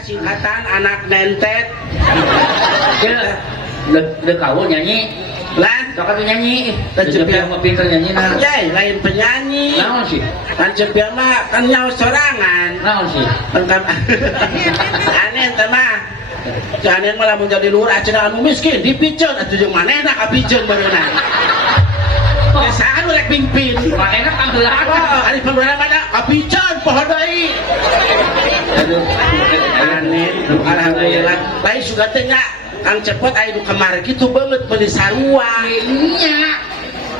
Singkatan anak nentet. Udah kau nyanyi Lan sok atuh nyanyi Cepiah mah pinter nyanyi nah anjay lain penyanyi naon sih kan Cepiah mah kan nyawa sorangan naon sih lengkap aneh mah jangan malah menjadi lurah cenah anu miskin dipiceun atuh jeung manehna kapiceun beunang biasaan rek pingpin manehna panggeulahan oh ari panggeulahan mana kapiceun poho deui aduh aneh alhamdulillah lain suga teh nya Kang Cepot aya nu kamari kitu beungeut meuli sarua nya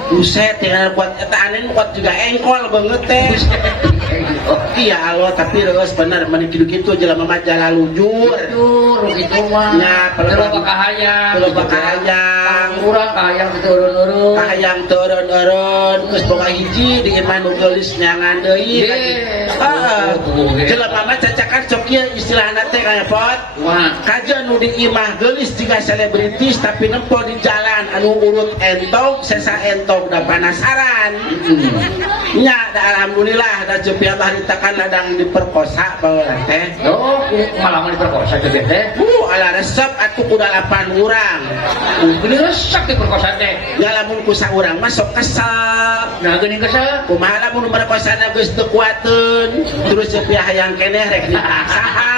buset tinggal kuat eta aneh kuat juga engkol beungeut teh iya Allah tapi reus bener meni kitu-kitu jelema mah jala lujur gitu mah nya loba kahayang loba kahayang urang kahayang teu urun-urun kahayang teu urun-urun geus boga hiji di imah nu geulis nyangan deui heeh jelema mah cacakan sok ieu istilahna teh kaya pot kaja nu di imah geulis jiga selebritis tapi nempo di jalan anu urut entong sesa entong da penasaran nya da alhamdulillah da Cepiah haritakan ladang diperkosa baheula teh oh malah diperkosa teh teh ala resep atuh kuda 8 urang geuning resep diperkosa teh ya lamun ku saurang mah sok kesel nah geuning kesel kumaha lamun merkosana geus teu kuateun terus Cepiah hayang keneh rek dipaksaha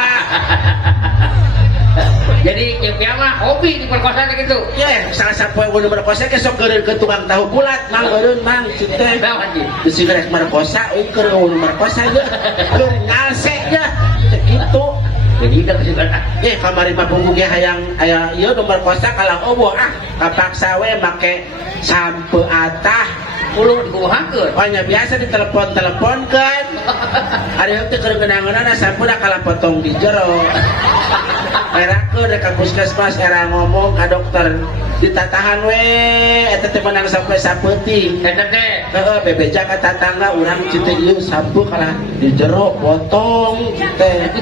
jadi Cepiah mah hobi diperkosa teh kitu ye salah sapoe nu merkosa ge sok geureun ke tukang tahu bulat mang eureun mang citeh naon anjing geus rek merkosa euy keur nu merkosa ge keur ngalse ge kitu jadi kan kesukaan kamari mah punggu ge hayang aya ieu nu merkosa kalang eueuh kapaksa we make sampe atah ulu dikuhakeun pokoknya biasa ditelepon-teleponkeun ari heuh teh keur genangeunana sampuna kala potong di jero erakeun ka puskesmas era ngomong ka dokter ditatahan we eta teh menang sampai sapeuting eta teh heeh bebeja ka tatangga urang citeu ieu sampu kalah di jero potong teh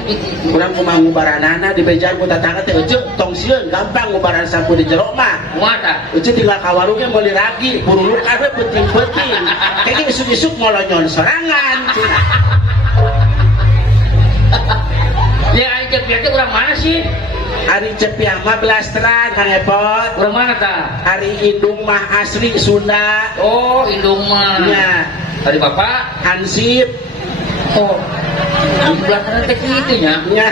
urang kumaha ngubaranana di bejaan ku tatangga teh euceuk tong sieun gampang ngubaran sampu di jero mah kumaha tah euceuk tinggal ka warung ge meuli ragi buru kabeh penting-penting kayak isuk-isuk ngolonyon sorangan ya ari Cepiah teh urang mana sih Ari Cepiah mah blasteran Kang Epot urang mana tah Ari Indung mah asli Sunda oh Indung mah nya ari bapak Hansip oh di belakang teh kitu nya nya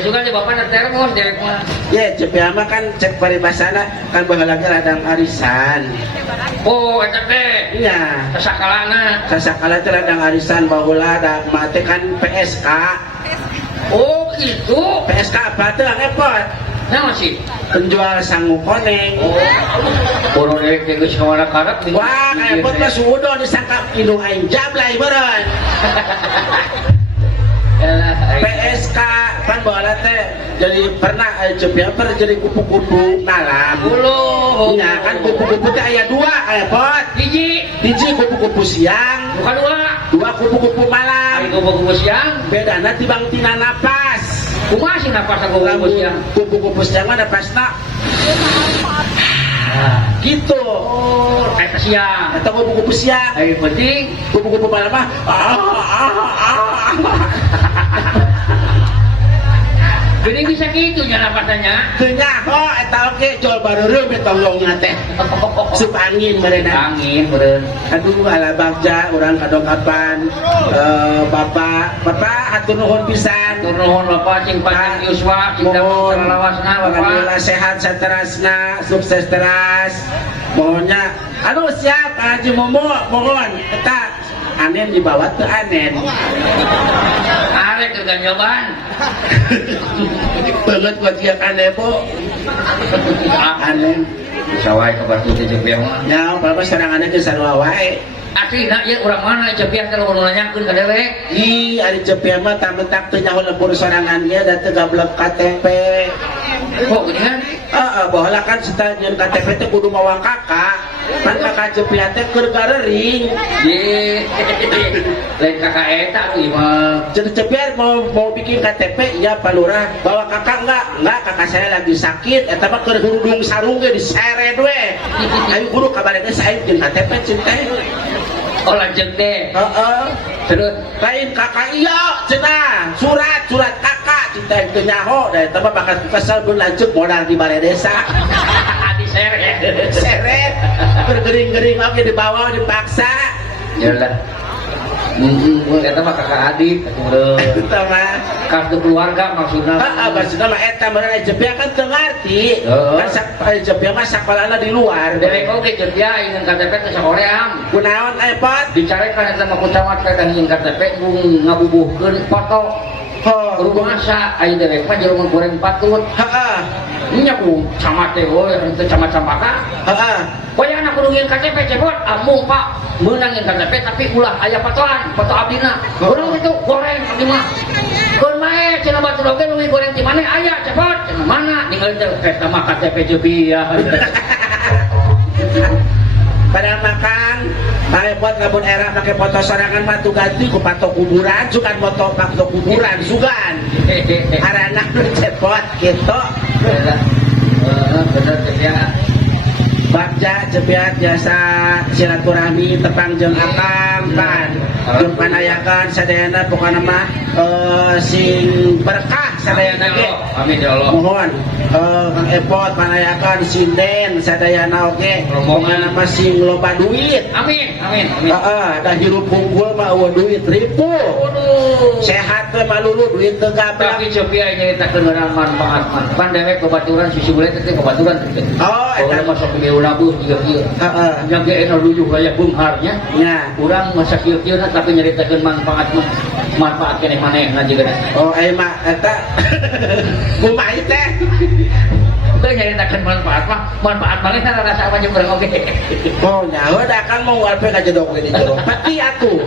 juga di bapak ada termos derek mah ye Cepiah mah kan cek paribasana kan baheula ge ladang arisan oh eta teh nya sasakalana sasakala teh ladang arisan baheula da mah teh kan PSK oh itu PSK apa teh Kang Epot naon sih penjual sangu koneng boro derek teh geus kawana karep wah Kang Epot mah sudo disangka indung aing jablay beureun PSK kan baheula teh jadi pernah Cepiah pernah jadi kupu-kupu malam buluh nya kan kupu-kupu teh aya 2 Kang Epot hiji kupu-kupu siang bukan dua kupu-kupu malam ari kupu-kupu siang bedana tibang tina napas kumaha sih napas kupu-kupu siang kupu-kupu siang mah napasna gitu oh eta siang eta kupu-kupu siang ai penting kupu-kupu malam mah gini bisa gitu nya napasnya teu nyaho eta oge jol bareureum tolongna teh sup angin meureunan angin beureun aduh ala bagja urang kadongkapan bapak hatur nuhun pisan hatur nuhun bapak cing panjang yuswa cing dalam lawasna bapak alhamdulillah sehat saterasna sukses teras mohonnya aduh siap Haji Momo mohon eta anen dibawa teu anen arek ke ganyoban banget buat dia kanebo anen sawai kabar putih Cepiah mah ya bapak serangannya ke sarua wae aslina ya urang mana Cepiah teh lamun nanyakeun ka dewek ari Cepiah mah tamentak teu nyaho lembur sorangan ieu da teu gablek KTP kok ginian baheula kan setanjeun KTP teh kudu mawang kakak kan kakak jepiat teh keur garering ye lain kakak eta tuh mah jepiat mau bikin KTP ya Pak Lurah bawa kakak enggak kakak saya lagi sakit eta mah keur hurudung sarung ge diseret we ayo guru kabarnya saya bikin KTP cinta oh lanjut deh terus lain kakak iya cenah surat kakak cinta itu nyaho dan eta mah bakal kesel berlanjut modal di balai desa seret bergering-gering lagi di bawah dipaksa yalah eta mah kakak adik eta mah kartu keluarga maksudna maksudna mah eta bener jepia kan teu ngarti kan jepia mah sakolana di luar dewek oge jepia ingin KTP teh sakoream kunaon epot bicarekan eta mah ku camat teh ingin KTP ngabubuhkeun foto rumasa aya dewek mah jelema goreng patut nya ku camat teh we teu camat campaka poe anak kudu ngin KTP cepot amung Pak meunang ngin KTP tapi ulah aya fotoan foto abdina urang kitu goreng abdi mah keun mae cenah batu oge nu goreng di mana aya cepot cenah mana ninggal teh eta mah KTP jebia pada makan pakai buat ngabun era pakai foto sorangan matu ganti ku patok kuburan sugan foto patok kuburan sugan arana cepot gitu bener ya bagja jepiat jasa silaturahmi tepang jeung akang kan jeung panayakan sadayana pokona mah sing berkah sadayana ge amin ya Allah mohon Kang Epot panayakan sinden sadayana oge pokona mah sing loba duit amin da hirup unggul mah eueuh duit ribu sehat teh malulu duit teu gablak tapi jepia nyaritakeun urang manfaat pan dewek babaturan sisi bulet teh babaturan oh eta mah sok nabuh juga kieu. Yang ge eno luluh aya beungharnya. Nya, urang masa kieu-kieu tapi nyaritakeun manfaat keneh manehna jiga. Oh, aya mah eta kumaha teh? Teu nyaritakeun manfaat manehna rasa apa jeung urang oge. Oh, nyaho da kan mau alpe ka jedog di jero. Pati atuh.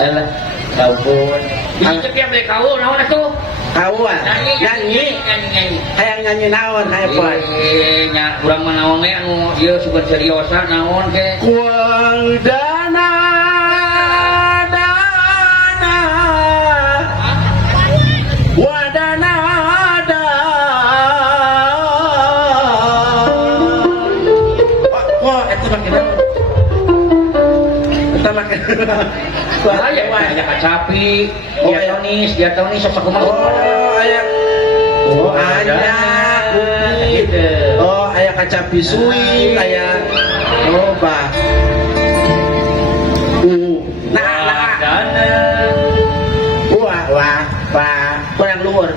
Alah, kaupun. Ieu teh beli kau naon atuh? Kauan. Nyanyi. Hayang nyanyi naon hae poe. Nya urang mah naon ge anu ieu sugan seriosa naon ge. Kuang dana wadana eta mah kita. Eta mah Aya kacapi, dia tonis sok kumaha. Aya gitu. Oh, aya kacapi suing, aya loba. Dana. Wah, kurang luhur.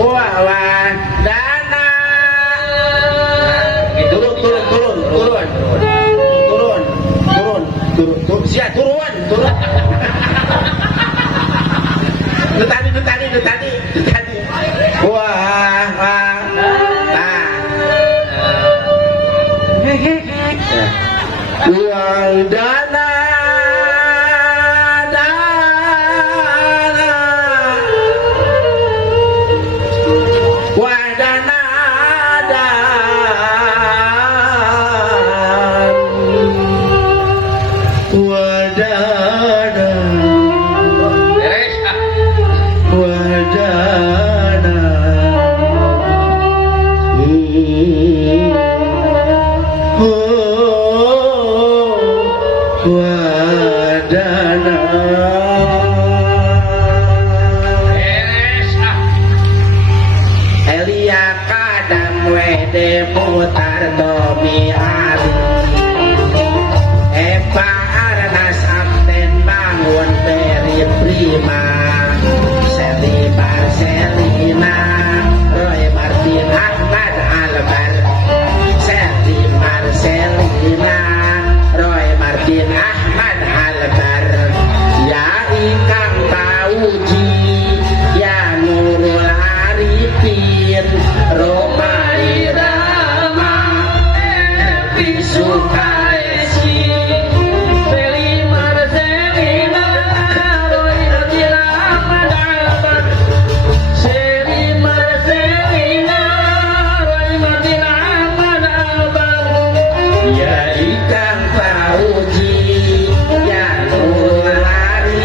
Wah, dana. Turun. Sia turun. Itu tadi. Wah. Uang dana.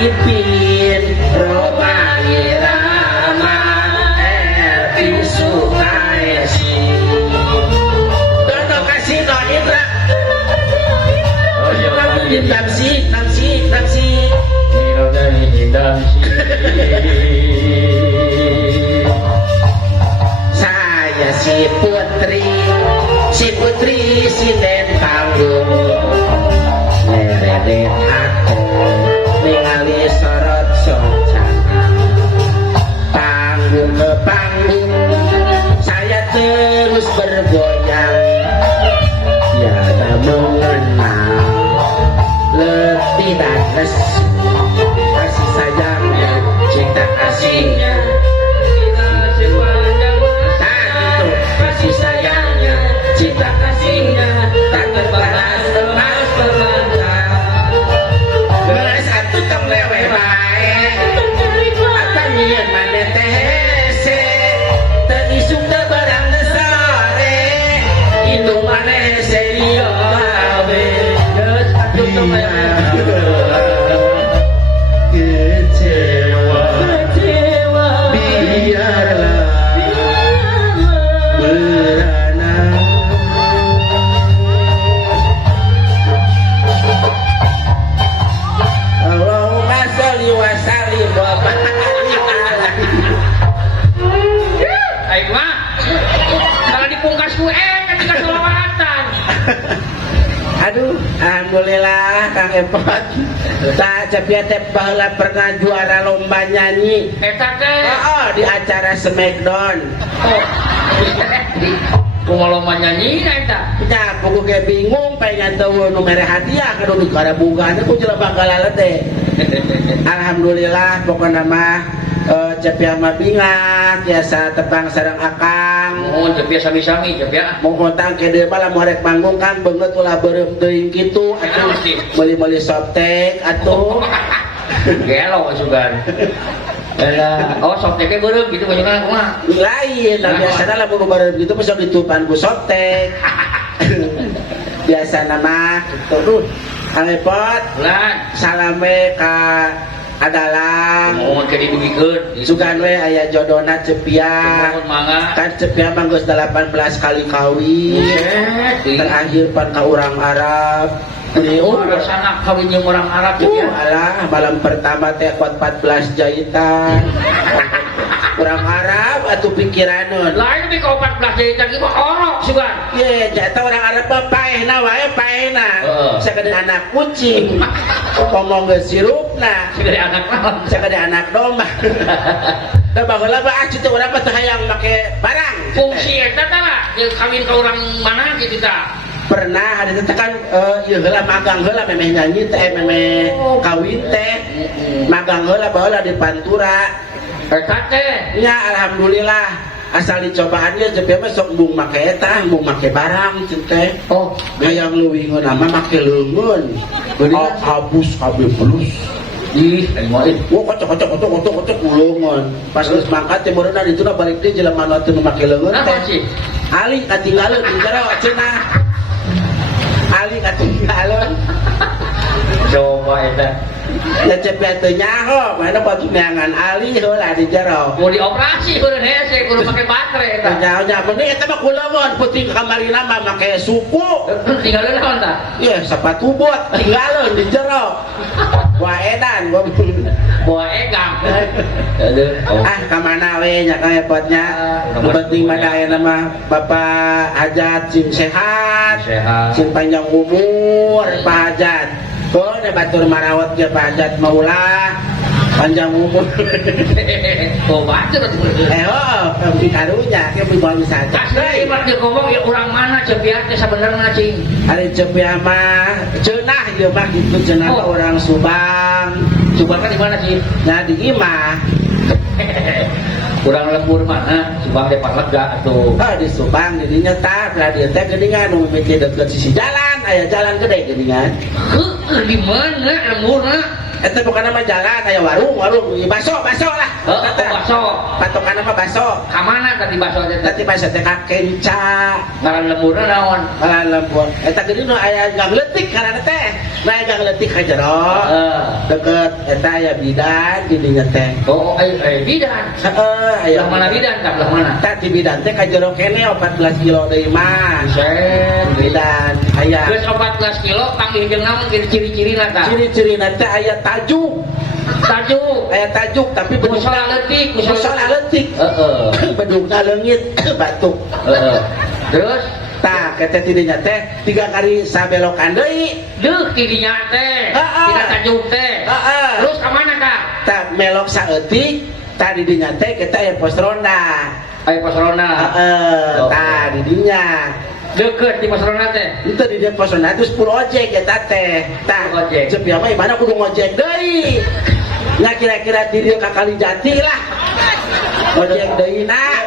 Ipin Roma Irama Elvi Sukaisi Dono kasih no Indra Damsi saya si putri si den panggung lerede aku ningali sorot soncana panggung ke panggung saya terus bergoyang tiada mengenal letih dan lesu kasih sayangnya cinta kasihnya kasih sayangnya cinta kasihnya tak terbalas lemas bermata gelas satu tong lewe bae akan nyian mane tehese terisuk teu barang sore itu mane serio bae gelas satu tong lewe kecewa biarlah berana Allahumma sholli wa sallim wa barik Ayo mah kalau dipungkas ku ketika selawatan aduh alhamdulillah Kang Epot tak cepet teh baheula pernah juara lomba nyanyi eta teh di acara Smackdown lomba nyanyi eta nya buku ge bingung pengen tahu nu mere hadiah ka dudu kada bugana ku jelema galala teh alhamdulillah pokona mah cepia mah bingat biasa tepang sareng akang oh cepia sami-sami cepia mau hutang ke dieu malah morek manggung Kang beungeut ulah beureum teuing kitu atuh meuli-meuli softtek atuh gelo sugan oh softteknya beureum gitu banyak mah lain nah biasana lamun beureum gitu bisa ditupan ku softtek biasana mah kitu Kang Epot salame ka adalah mau ke dibugikeun sugan we aya jodona cepia kan cepia mah geus 18 kali kawin terakhir pan ka urang Arab ada sanak kawin jeung urang Arab cepia alah malam pertama teh 14 jahitan urang Arab atuh pikiraneun lain di 14 jahitan ieu mah orok sugan ye jata urang Arab mah paehna wae paehna sagede anak kucing ngomong ge sirupna sagede anak naon sagede anak domba da baheula mah kitu urang mah teu hayang make barang fungsi eta tah jeung kawin ka urang mana gitu tah pernah ada teh kan ieu heula magang heula memeh nyanyi teh memeh kawin teh magang heula baheula di Pantura eta teh nya alhamdulillah asal dicobaan ge cepet mah sok bung make eta bung make barang teh oh hayang leuwingeun mah make leungeun habus kabeh pelus ih mah kocok ulungan pas geus mangkat teh meureunna dituna balik deui jelema nu teu make leungeun teh ali katinggaleuan di jero cenah ali katinggaleuan coba eta ya cepet teu nyaho mana batu neangan ali heula di jero mau dioperasi kudu hese kudu make baterai eta nya mending eta mah kulawan penting kamarina mah make suku tinggalin naon tah ieu sepatu bot tinggaleuan di jero wah edan bawa egang aduh kamana we nya Kang Epotnya penting mah ayeuna mah Bapak Hajat sim sehat sim panjang umur Pak Hajat ne batur marawat ge Pak Hajat maulah panjang umur oh batur tapi karunya ke bawa wisata asli ibarat dia ngomong ya urang mana cepia teh sabenerna cing ari cepia mah ceunah ieu mah kitu ceunah orang Subang Subang kan di mana sih nah di imah kurang lembur mana Subang Depar Lega atuh di Subang didinya tah belah dieu teh geuningan nu mimiti deukeut sisi jalan aya jalan gede geuningan di mana lemburna eta bukan nama jalan aya warung baso lah baso patokan mah baso ka mana tadi baso teh tadi baso teh ka kenca ngaran lemburna naon ngaran lembur eta geuning nu aya gangleut ngeletik karena teh nah yang ngeletik ka jero deket eta aya bidan di dinya teh oh bidan aya mana bidan tak belah mana tah di bidan teh ka jero kene 14 kilo deui mah sen bidan aya geus 14 kilo panggih jeung naon ciri-cirina tah ciri-cirina teh aya tajuk aya tajuk tapi musola leutik bedugna leungit batuk terus tah kete tidinya teh 3 kali sabelokan deui deuh tidinya teh tina tajuk teh terus ka mana kah tah melok saeutik tah didinya teh kita aya pos ronda tah didinya deket di pos ronda teh itu di pos ronda itu 10 ojek eta teh tah cepia mah mana kudu ngojek deui nya kira-kira di dieu ka Kalijati lah ojek deui na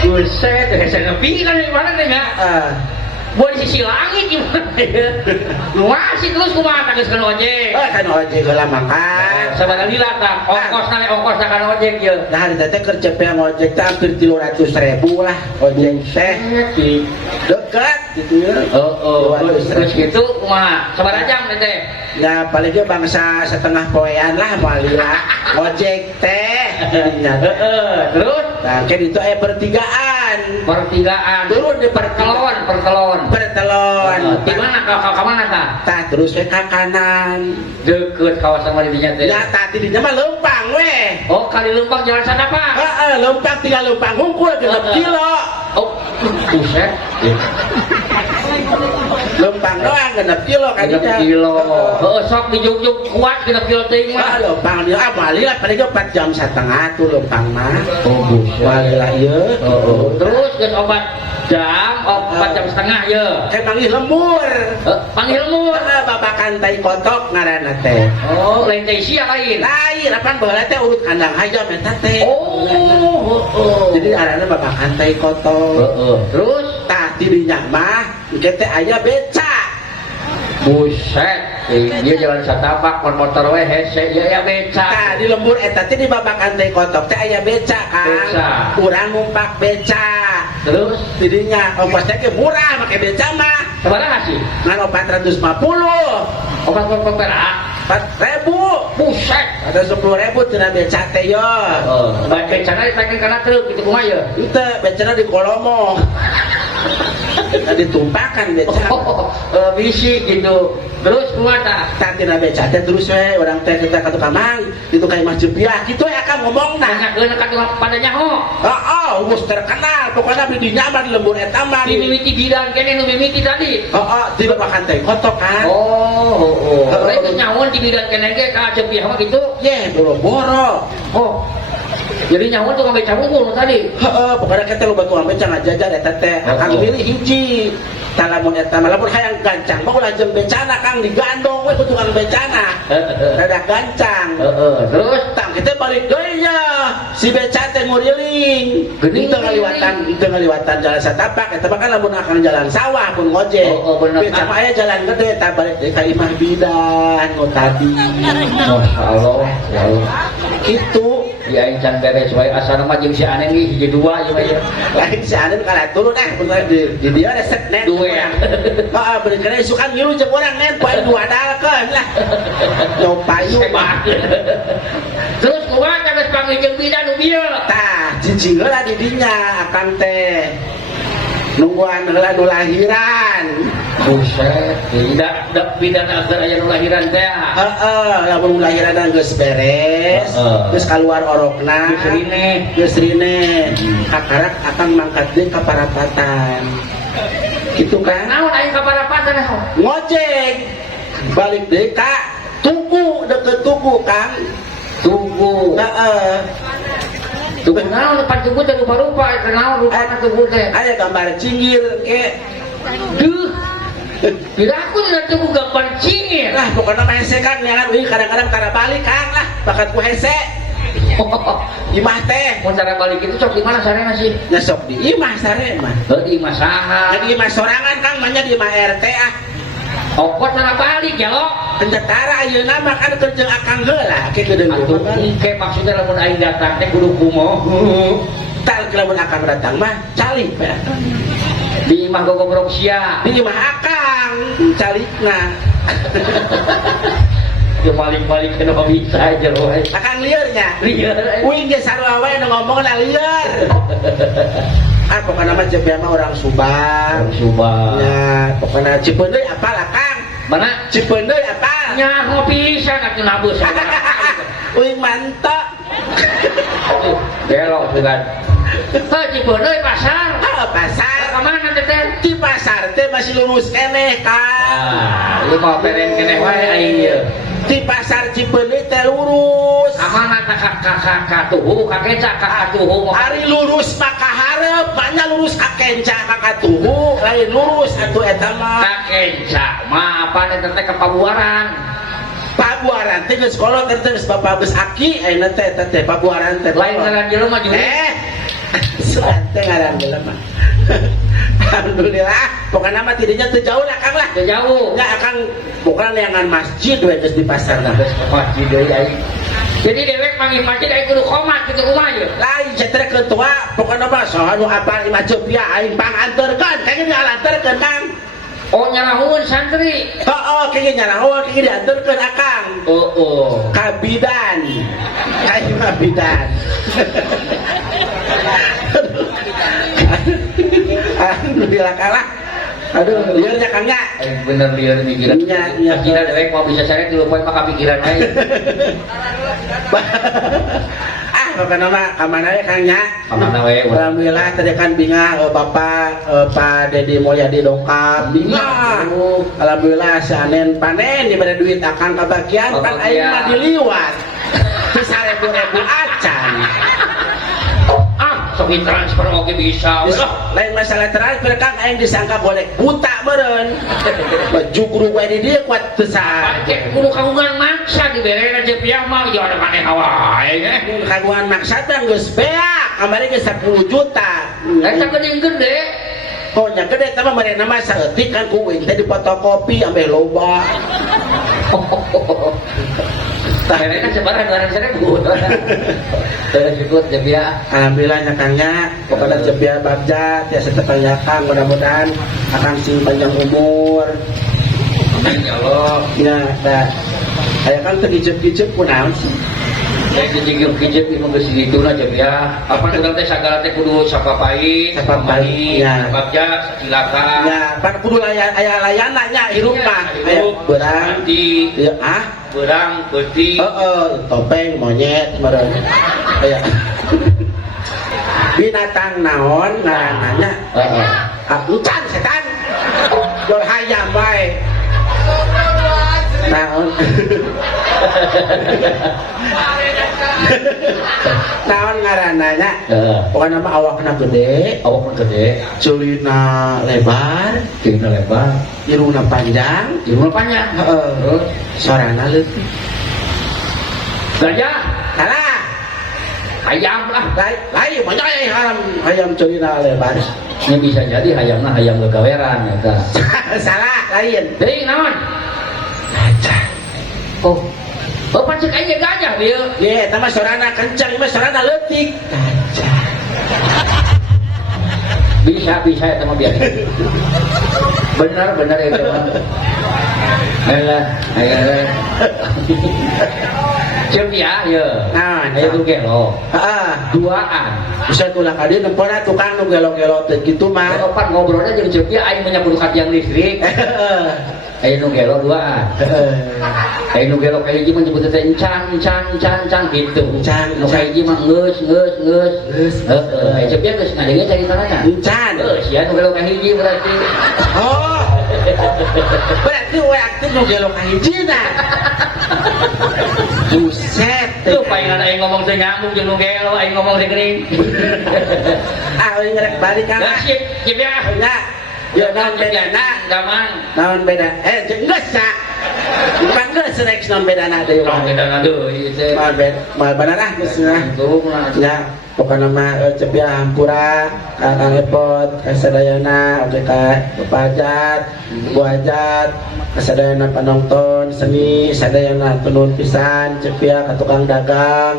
buset hese nepi kan di mana teh nya boleh sisi langit gimana ya masih terus kumaha geus kana ojek kan ojek heula makan sabaraha lila tah ongkos kana ojek ye nah eta teh keur cepea ngojek teh hampir 300.000 lah ojek teh dekat gitu ya terus gitu kumaha sabaraha jam teh ya paling ge bangsa setengah poean lah malila ojek teh terus nah kan itu aya pertigaan turun di pertelon di mana ka mana tah tah terus we ka kanan deukeut kawasan dinya teh ya tah dinya mah leumpang we oh kali leumpang jalan sadapa leumpang tinggal leumpang hungkul 6 kilo oh buset leumpang doang 6 kilo kan 6 kilo sok dijuk-juk kuat 6 kilo teuing mah leumpang dia bali lah paling 4 jam setengah tuh leumpang mah oh buset bali lah ieu terus geus obat jam 4 jam setengah ye panggil lembur babakan tai kotok ngaranna teh oh lain teh sia lain apan baheula teh urut kandang hayam eta teh jadi aranna babakan tai kotok terus tah tidinya mah engke teh aya beca buset dia jalan satapak motor we hese ya beca tah di lembur eta teh di babakan tai kotok teh aya beca kan urang numpak beca terus tidinya ongkos teh murah make beca mah sabaraha sih ngan 450 obat perak 4.000 buset ada 10.000 tina beca teh yo becana ditakeun kana truk kitu kumaha ye teu becana di kolomo ditumpakan beca bisi gitu terus kumaha tah tina beca teh terus we urang teh kita ka tukang mang di tukang Mas Jupiah kitu we akan ngomongna ngakeun ka tukang pada nyaho geus terkenal pokona di dinya mah di lembur eta mah di mimiti bidan kene nu mimiti tadi di babakan teh kotok kan lain nyawon di bidan kene ge ka Jupiah mah kitu ye boro-boro jadi nyawon tukang beca unggul tadi pokoknya kita lo batu ambil jangan jajan eta teh akan pilih hiji talamun eta lamun hayang gancang mah ulah jeung becana kang digandong we ku tukang becana rada gancang terus tang kita balik deui nya si beca teh nguriling geuning teu ngaliwatan jalan satapak eta mah kan lamun akang jalan sawah pun ngojek beca mah aya jalan gede tah balik deui ka imah bidan nu tadi masyaallah ya Allah kitu ya can beres wae asana mah jeung si Anen ge hiji dua ieu mah lain si Anen kala turun di dia resep nen dua ya bener kena isukan ngilu jeung urang nen poe dua dalkeun lah no payu terus kumaha geus panggil jeung bidan nu bieu tah cicing heula di dinya akang teh nungguan heula nu lahiran buset tidak bidan agar aya nu lahiran teh lamun lahiran geus beres geus kaluar orokna geus rine akarak akang mangkat deui ka parapatan gitu kan naon aya ka parapatan ngojek balik deui ka tugu deket tugu kang tugu tugu naon depan tugu teh rupa-rupa naon rupana tugu teh aya gambar cinggir ke duh tidak aku tidak tugu gambar cingir lah pokoknya mah hese kang nyangan kadang-kadang tara balik kang lah bakat ku hese imah teh mun cara balik itu sok di mana sarena sih nya sok di imah sare mah di imah saha di imah sorangan kang mah nya di imah RT ongkos cara balik ya lo penjatara ayeuna mah kan kerja akang heula ke geudeung ke maksudnya lamun aing datang teh kudu kumoh tal lamun akang datang mah cali di imah gogobrok sia di imah akang akang calikna. Ya balik-balik kenapa bisa aja loh. Akang liarnya. Liar. Uing ge sarua wae nu ngomongna liar. Pokoknya nama Jepia mah orang Subang. Orang Subang. Ya, pokoknya Cipeundeuy apal Kang. Mana? Cipeundeuy apal. Nya ngopi pisan atuh nabus. Uing mantap. Belok bukan. Cipeundeuy pasar. Pasar. Kemana teh? Di pasar teh masih lurus keneh Kang. Lu mau peren keneh wae ieu. Di pasar Cipeundeuy teh lurus. Amana kakak tuhu kakeca kakak tuhu. Ari lurus maka hareup, banyak lurus kakenca kakak tuhu, lain lurus atuh eta mah. Kakenca mah apa teh ke Pabuaran. Pabuaran teh geus kolot teh geus Bapak geus aki ayeuna teh teh Pabuaran teh. Lain ngaran jelema juga. Surat teh ngaran jelema. Alhamdulillah, pokoknya nama tidaknya terjauh lah Kang lah. Terjauh. Ya Kang, bukan leangan masjid we geus di pasar nah. Masjid deui ai. Jadi dewek panggil masjid ai kudu khomat kitu kumaha ye. Lain cetrek ketua, pokoknya mah soal nu apal imah Jepia aing panganterkeun, kayaknya dialanterkeun Kang. Oh nyarahun santri. Kayaknya nyarahun, kayaknya dianterkeun Akang. Kabidan. Kayak mah bidan. Alhamdulillah kalah. Aduh, liarnya Kangnya. Bener liar pikiran. Iya. Kira dewek mau bisa cari dulu poin mah kepikiran aja. Pokoknya mah kamana we Kangnya. Kamana we. Alhamdulillah tadi kan binga Bapak Pak Dedi Mulyadi dongkap. Binga. Alhamdulillah sanen panen diberi duit Akang kebagian kan aing mah diliwat. Terus 1000 acan. Sok transfer oke bisa. Lain masalah transfer Kang aing disangka boleh buta meureun. Jugru we di dieu kuat teu saha. Kudu kagungan maksa dibere aja piah mah ya ada maneh wae. Kagungan maksa teh geus beak, kamari geus 10 juta. Eta geuning gede. Oh nya gede teh mah marena mah saeutik kan ku uing teh di fotokopi ambe loba. Mereka sebarang barang seribu. Ikut Jepia. Alhamdulillah nyakangnya kepada Jepia Bagja tiasa tertanyakan mudah-mudahan akan sing panjang umur. Ya Allah. Ya, dah. Aya kan teu gijep-gijep kunaon sih. Ya gijep-gijep imong geus dituna Jepia. Apa urang teh sagala teh kudu sapapai, sapamani, ya. Bagja silakan. Ya, pan kudu aya layana nya hirup mah. Aya beurang di ya berang, peti, topeng, monyet, meren. Binatang naon ngaranna? Encan setan. Jol hayam bae. Naon? Naon ngaranna nya? Pokona mah awakna gede, culina lebar, irungna panjang, sorana leutik. Gajah, salah. ayam lah. Lain banyak hayam culina lebar. Ini bisa jadi hayamna hayam gagaweran eta. Salah, lain. Teuing naon? Gajah. Oh, pancen aya gajah ieu. Ye, eta mah sorana kencang, mah sorana leutik. Gajah. Bisa eta mah biasa. Benar itu mah. Ayolah. Cepia ya. Nah, itu gelo. Duaan. Bisa tulah ka dieu nempona tukang nu gelo-gelo teh kitu mah. Opat ngobrolnya jeung cepia aing menyambut katiang listrik. Ayo nu gelo duaan. Ayo nu gelo ka hiji mah nyebut teh encan gitu. Nu ka hiji mah geus. Ayo cepia geus ngadengeun caritana. Encan. Geus ya nu gelo ka hiji berarti. Oh. Berarti we aktif nu gelo ka hijina. Buset. Tuh palingan aing ngomong teh nyambung jeung nu gelo aing ngomong teh geuning. Aing ngerek balik kan. Sip ya. Ya naon bedana? Gaman. Naon beda? Geus sa. Bukan geus rek naon bedana deui. Naon bedana deui teh. Mal benar ah geus nah. Ya, pokona mah cepia hampura Kang Epot kasadayana oge ka Bapajat, Bu Ajat, kasadayana panonton seni, sadayana tunun pisan cepia ka tukang dagang.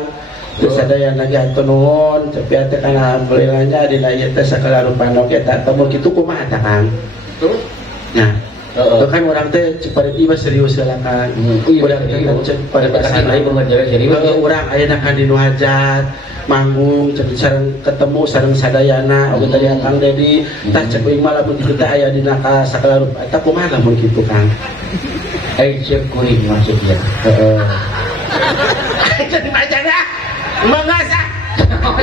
Terus ada yang lagi nuhun, tapi teh kana alhamdulillahnya dina ieu teh sakala rupana oge tak temu kitu kumaha tah Kang? Terus? Nah, Tuh kan orang teh cepat tiba serius lah kan. Urang teh kan cepat bahasa lain serius. Urang ayeuna kan di nu hajat manggung sareng ketemu sareng sadayana oge tadi Kang Dedi tah cek uing mah lamun kita aya dina ka sakala rupa eta kumaha lamun kitu Kang. Cek kuring maksudnya. Jadi macana mangasa.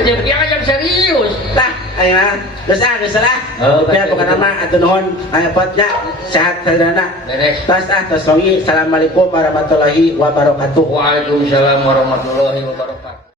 Jadi yang serius. Tah ayeuna geus lah. Ya pokona mah atuh nuhun aya potnya sehat sadayana. Beres. Tas wangi. Assalamualaikum warahmatullahi wabarakatuh. Waalaikumsalam warahmatullahi wabarakatuh.